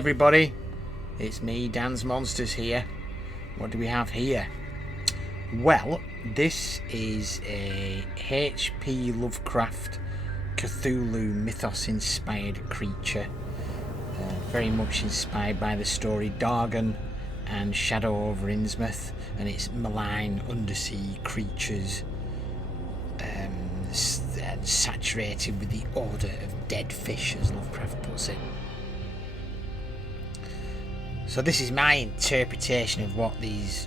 everybody, it's me, Dan's Monsters here. What do we have here? Well, this is a H.P. Lovecraft Cthulhu mythos inspired creature, very much inspired by the story Dargon and Shadow over Innsmouth and its malign undersea creatures, saturated with the odour of dead fish, as Lovecraft puts it. So this is my interpretation of what these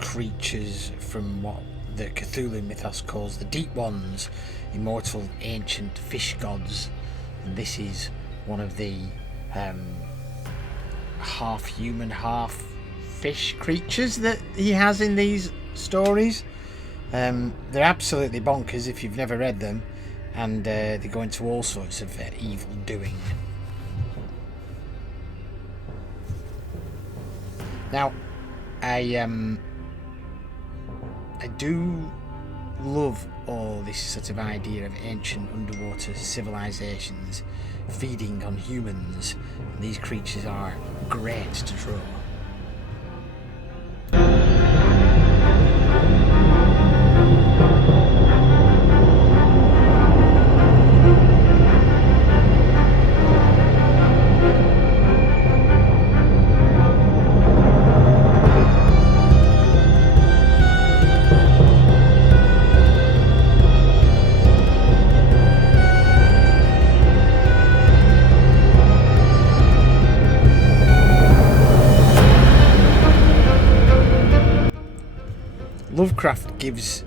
creatures from what the Cthulhu mythos calls the Deep Ones, immortal ancient fish gods. And this is one of the half human, half fish creatures that he has in these stories. They're absolutely bonkers if you've never read them, and they go into all sorts of evil doing. Now, I do love all this sort of idea of ancient underwater civilizations feeding on humans. These creatures are great to draw. Lovecraft gives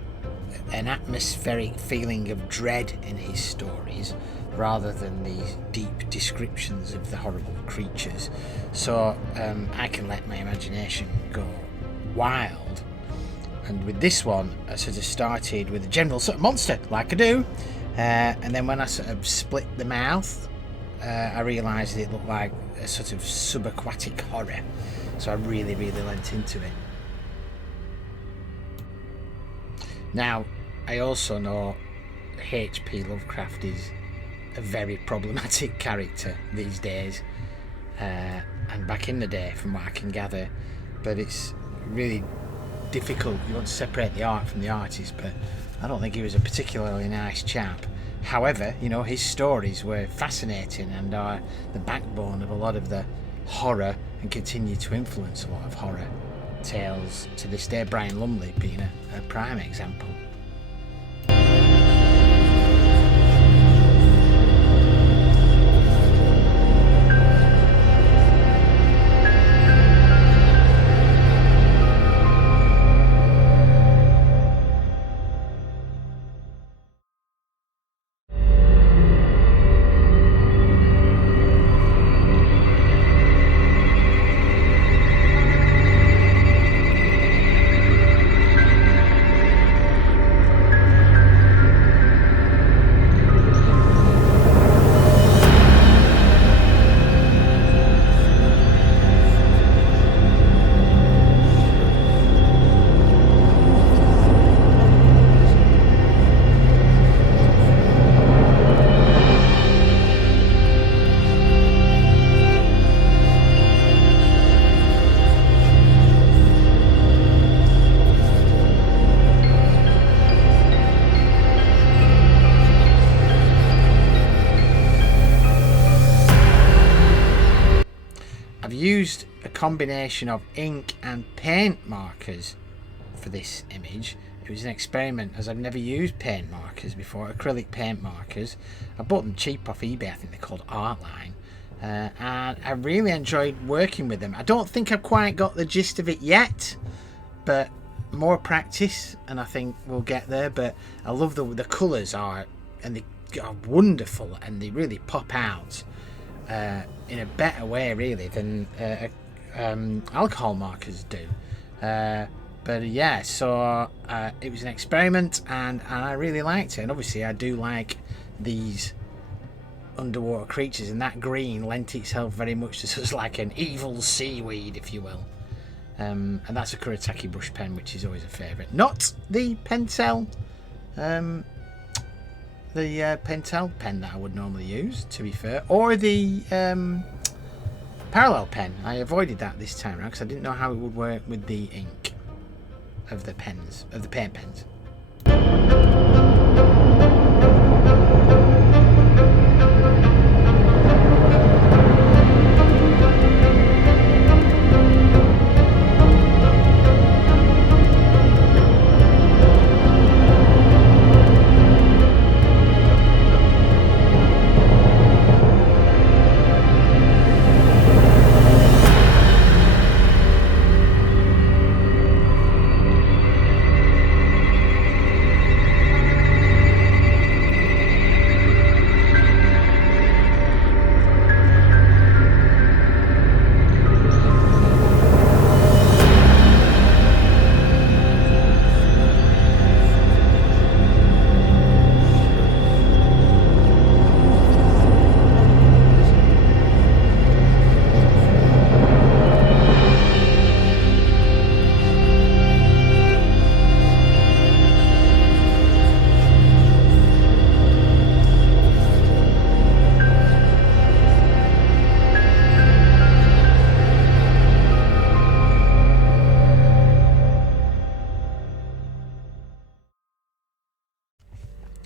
an atmospheric feeling of dread in his stories rather than these deep descriptions of the horrible creatures. So I can let my imagination go wild. And with this one, I sort of started with a general sort of monster, like I do. And then when I sort of split the mouth, I realised it looked like a sort of subaquatic horror. So I really, really lent into it. Now, I also know H.P. Lovecraft is a very problematic character these days, and back in the day, from what I can gather. But it's really difficult. You want to separate the art from the artist, but I don't think he was a particularly nice chap. However, you know, his stories were fascinating and are the backbone of a lot of the horror and continue to influence a lot of horror tales to this day, Brian Lumley being a prime example. Used a combination of ink and paint markers for this image. It was an experiment, as I've never used paint markers before, acrylic paint markers. I bought them cheap off eBay. I think they're called Artline, and I really enjoyed working with them. I don't think I've quite got the gist of it yet, but more practice and I think we'll get there. But I love the colours are wonderful, and they really pop out in a better way really than alcohol markers do. But yeah, so it was an experiment, and I really liked it. And obviously I do like these underwater creatures, and that green lent itself very much to sort of like an evil seaweed, if you will. And that's a Kuretake brush pen, which is always a favourite. Not the Pentel Pentel pen that I would normally use, to be fair, or the parallel pen. I avoided that this time around because I didn't know how it would work with the ink of the pens, of the paint pens.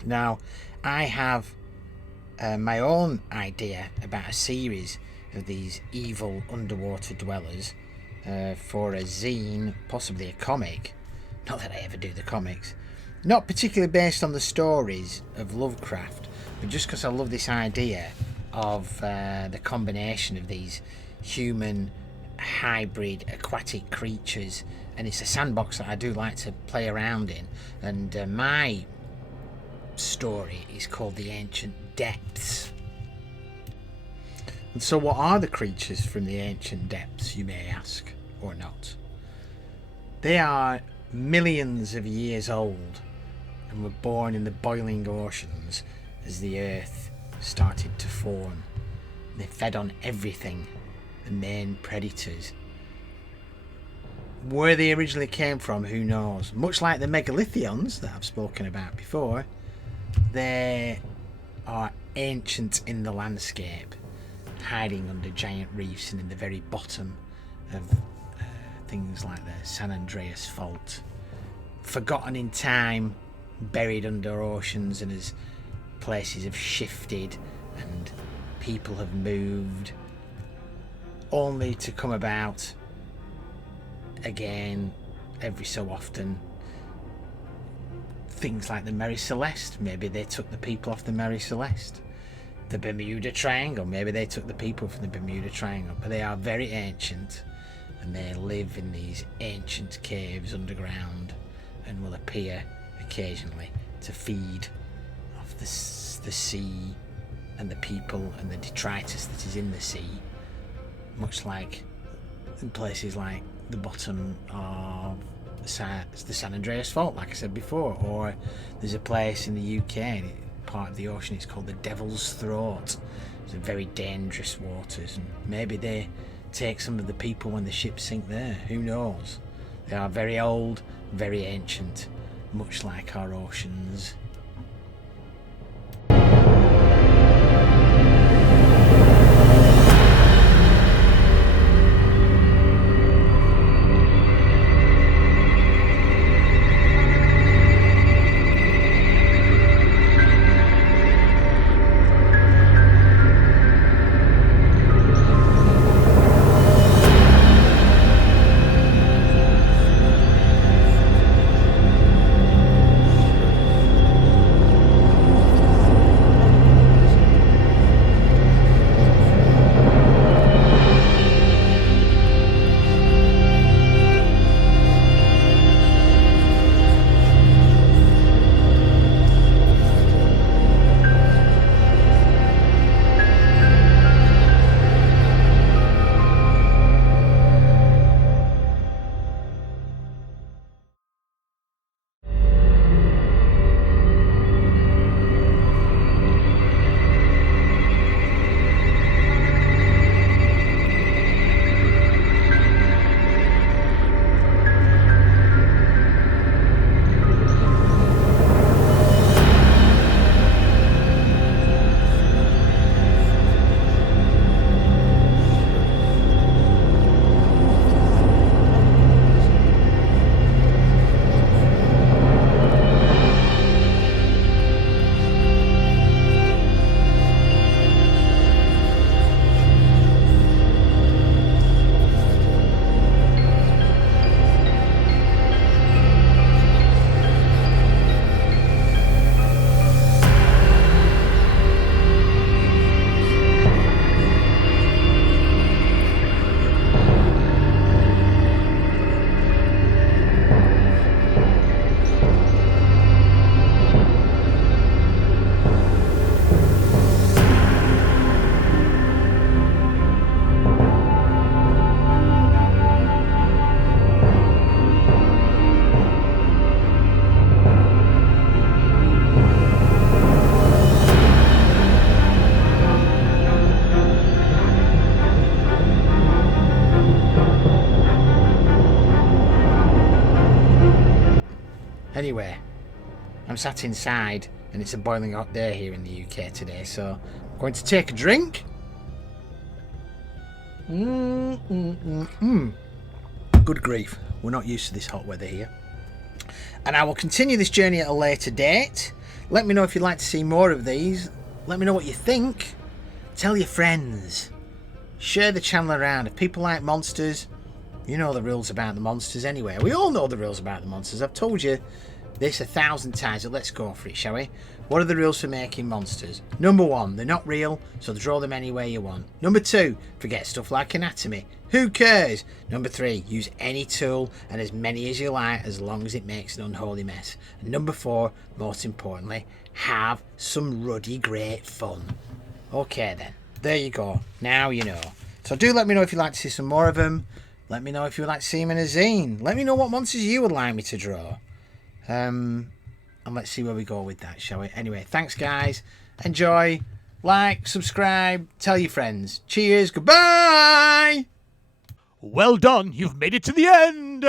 Now, I have my own idea about a series of these evil underwater dwellers for a zine, possibly a comic. Not that I ever do the comics. Not particularly based on the stories of Lovecraft, but just because I love this idea of the combination of these human hybrid aquatic creatures, and it's a sandbox that I do like to play around in. And my story is called The Ancient Depths. And so what are the creatures from the ancient depths, you may ask, or not? They are millions of years old and were born in the boiling oceans as the earth started to form. They fed on everything, the main predators. Where they originally came from, who knows? Much like the megalithons that I've spoken about before, they are ancient in the landscape, hiding under giant reefs and in the very bottom of things like the San Andreas Fault. Forgotten in time, buried under oceans, and as places have shifted and people have moved, only to come about again every so often. Things like the Mary Celeste, maybe they took the people off the Mary Celeste. The Bermuda Triangle, maybe they took the people from the Bermuda Triangle. But they are very ancient, and they live in these ancient caves underground and will appear occasionally to feed off the sea and the people and the detritus that is in the sea, much like in places like the bottom of the San Andreas Fault, like I said before. Or there's a place in the UK, part of the ocean, it's called the Devil's Throat. It's very dangerous waters, and maybe they take some of the people when the ships sink there, who knows? They are very old, very ancient, much like our oceans. I'm sat inside and it's a boiling hot day here in the UK today, so I'm going to take a drink. Good grief, we're not used to this hot weather here. And I will continue this journey at a later date. Let me know if you'd like to see more of these. Let me know what you think. Tell your friends. Share the channel around. If people like monsters, you know the rules about the monsters anyway. We all know the rules about the monsters. I've told you this 1,000 times, but let's go for it, shall we? What are the rules for making monsters? Number 1, they're not real, so draw them any way you want. Number 2, forget stuff like anatomy. Who cares? Number 3, use any tool and as many as you like, as long as it makes an unholy mess. And number 4, most importantly, have some ruddy great fun. Okay then, there you go. Now you know. So do let me know if you'd like to see some more of them. Let me know if you would like to see them in a zine. Let me know what monsters you would like me to draw. And let's see where we go with that, shall we? Anyway, thanks guys. Enjoy. Like, subscribe, tell your friends. Cheers, goodbye! Well done, you've made it to the end!